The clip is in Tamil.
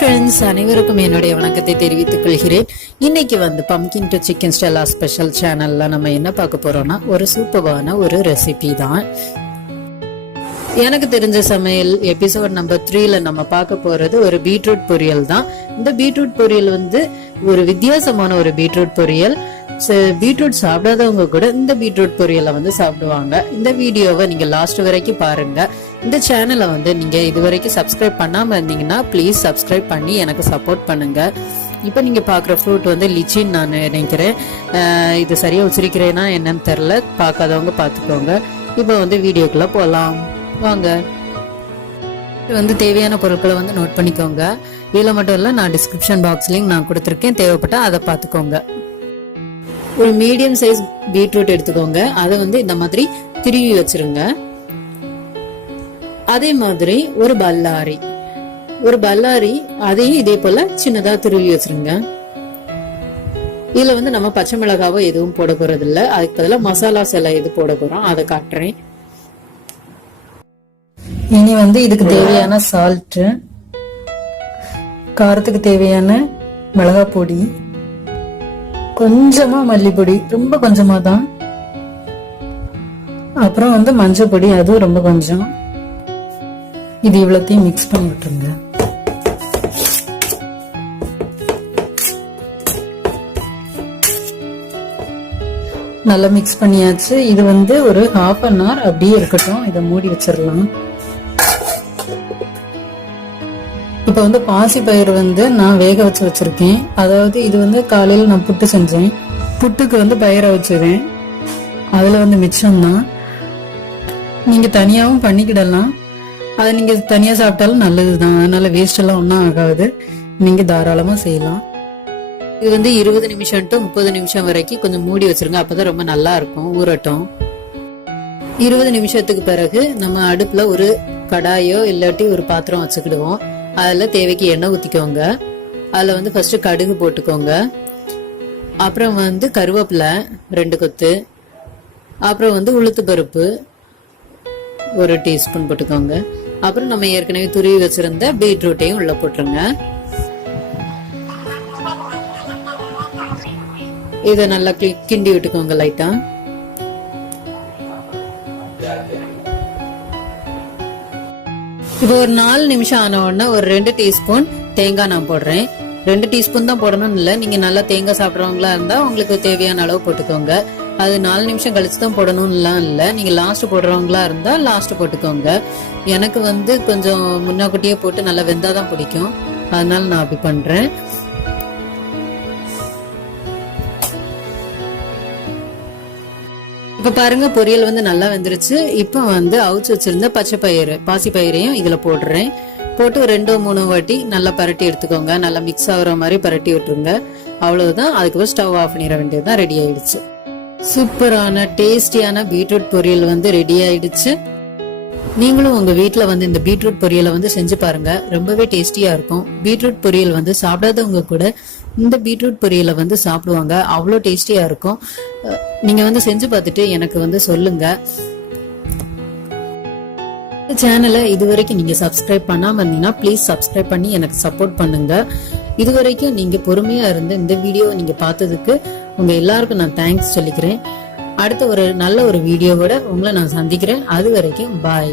ஃப்ரெண்ட்ஸ், அனைவருக்கும் என்னுடைய வணக்கத்தை தெரிவித்துக் கொள்கிறேன். இன்னைக்கு பம்கின் டு சிக்கன் ஸ்டைலா ஸ்பெஷல் சேனல்ல நம்ம என்ன பார்க்க போறோம்னா ஒரு சூப்பரான ஒரு ரெசிபி தான். எனக்கு தெரிஞ்ச சமையல் எபிசோட் நம்பர் 3ல நம்ம பார்க்க போறது ஒரு பீட்ரூட் பொரியல் தான். இந்த பீட்ரூட் பொரியல் ஒரு வித்தியாசமான ஒரு பீட்ரூட் பொரியல். பீட்ரூட் சாப்பிடாதவங்க கூட இந்த பீட்ரூட் பொரியலை சாப்பிடுவாங்க. இந்த வீடியோவை நீங்க லாஸ்ட் வரைக்கும் பாருங்க. இந்த சேனலை நீங்க இது வரைக்கும் சப்ஸ்கிரைப் பண்ணாம இருந்தீங்கன்னா ப்ளீஸ் சப்ஸ்கிரைப் பண்ணி எனக்கு சப்போர்ட் பண்ணுங்க. இப்போ நீங்க பாக்குற ஃப்ரூட் லிச்சின்னு நான் நினைக்கிறேன். இது சரியா உச்சரிக்கிறேன்னா என்னன்னு தெரியல, பார்க்காதவங்க பார்த்துக்கோங்க. இப்போ வீடியோக்குள்ள போகலாம் வாங்க. தேவையான பொருட்களை நோட் பண்ணிக்கோங்க. இதுல மட்டும் இல்ல, நான் டிஸ்கிரிப்ஷன் பாக்ஸ்லயும் நான் கொடுத்துருக்கேன், தேவைப்பட்டா அதை பார்த்துக்கோங்க. ஒரு மீடியம் சைஸ் பீட்ரூட் எடுத்துக்கோங்க. அதை இந்த மாதிரி திருவி வச்சிருங்க. அதே மாதிரி ஒரு பல்லாரி அதையும் இதே போல சின்னதா திருவி வச்சிருங்க. இதுல நம்ம பச்சை மிளகாவோ எதுவும் போட போறது இல்ல, அதுக்கு பதிலாக மசாலா சில இது போட போறோம், அதை காட்டுறேன். இனி இதுக்கு தேவையான சால்ட், காரத்துக்கு தேவையான மிளகாய் பொடி, கொஞ்சமா மல்லிப்பொடி, ரொம்ப கொஞ்சமா தான், அப்புறம் மஞ்சள் பொடி, அதுவும் ரொம்ப கொஞ்சம். இது இவ்வளத்தையும் மிக்ஸ் பண்ணி விட்டுருங்க. நல்லா மிக்ஸ் பண்ணியாச்சு. இது ஒரு 1/2 an hour அப்படியே இருக்கட்டும். இதை மூடி வச்சிடலாம். இப்ப பாசி பயிர் நான் வேக வச்சு வச்சிருக்கேன். அதாவது இது காலையில நான் புட்டு செஞ்சேன். புட்டுக்கு பயிரை வச்சிருவேன். அதுல மிச்சம்தான். நீங்க தனியாவும் பண்ணிக்கிடலாம். அதை நீங்க தனியா சாப்பிட்டாலும் நல்லதுதான். அதனால வேஸ்ட் எல்லாம் ஒன்றும் ஆகாது. நீங்க தாராளமா செய்யலாம். இது 20 நிமிஷம் டு 30 நிமிஷம் வரைக்கும் கொஞ்சம் மூடி வச்சிருங்க. அப்பதான் ரொம்ப நல்லா இருக்கும், ஊறட்டும். 20 நிமிஷத்துக்கு பிறகு நம்ம அடுப்புல ஒரு கடாயோ இல்லாட்டி ஒரு பாத்திரம் வச்சுக்கிடுவோம். அதுல தேவைக்கு எண்ணெய் ஊத்திக்கோங்க. அதுல ஃபர்ஸ்ட் கடுகு போட்டுக்கோங்க. அப்புறம் கருவேப்பிலை 2 கொத்து, அப்புறம் உளுத்து பருப்பு 1 டீஸ்பூன் போட்டுக்கோங்க. அப்புறம் நம்ம ஏற்கனவே துருவி வச்சிருந்த பீட்ரூட்டையும் உள்ள போட்டுருங்க. இதை நல்லா கிண்டி விட்டுக்கோங்க லைட்டா. இப்போ ஒரு 4 நிமிஷம் ஆன உடனே ஒரு 2 டீஸ்பூன் தேங்காய் நான் போடுறேன். 2 டீஸ்பூன் தான் போடணும்னு இல்லை, நீங்க நல்லா தேங்காய் சாப்பிட்றவங்களா இருந்தா உங்களுக்கு தேவையான அளவு போட்டுக்கோங்க. அது 4 நிமிஷம் கழிச்சு தான் போடணும்லாம் இல்லை, நீங்க லாஸ்ட் போடுறவங்களா இருந்தா லாஸ்ட் போட்டுக்கோங்க. எனக்கு கொஞ்சம் முன்னாக்கூட்டியே போட்டு நல்லா வெந்தாதான் பிடிக்கும், அதனால நான் அப்படி பண்றேன். இப்ப பாருங்க, பொரியல் நல்லா வெந்துருச்சு. இப்ப அவிச்சு வச்சிருந்த பாசி பயிரையும் இதுல போடுறேன். போட்டு 2-3 வாட்டி நல்லா பரட்டி எடுத்துக்கோங்க. நல்லா மிக்ஸ் ஆகுற மாதிரி பரட்டி விட்டுருங்க. அவ்வளவுதான். அதுக்கப்புறம் ஸ்டவ் ஆஃப் பண்ணிட வேண்டியதுதான். ரெடி ஆயிடுச்சு. சூப்பரான டேஸ்டியான பீட்ரூட் பொரியல் ரெடி ஆயிடுச்சு. நீங்களும் உங்க வீட்டுல இந்த பீட்ரூட் பொரியலை செஞ்சு பாருங்க. ரொம்பவே டேஸ்டியா இருக்கும். பீட்ரூட் பொரியல் சாப்பிடாதவங்க கூட இந்த பீட்ரூட் பொரியலை சாப்பிடுவாங்க. அவ்வளோ டேஸ்டியா இருக்கும். நீங்க செஞ்சு பார்த்துட்டு எனக்கு சொல்லுங்க. சேனலை இதுவரைக்கும் நீங்க சப்ஸ்கிரைப் பண்ணாம இருந்தீங்கன்னா ப்ளீஸ் சப்ஸ்கிரைப் பண்ணி எனக்கு சப்போர்ட் பண்ணுங்க. இதுவரைக்கும் நீங்க பொறுமையா இருந்து இந்த வீடியோ நீங்க பார்த்ததுக்கு உங்க எல்லாருக்கும் நான் தேங்க்ஸ் சொல்லிக்கிறேன். அடுத்த ஒரு நல்ல ஒரு வீடியோவோட உங்களை நான் சந்திக்கிறேன். அது வரைக்கும் பாய்.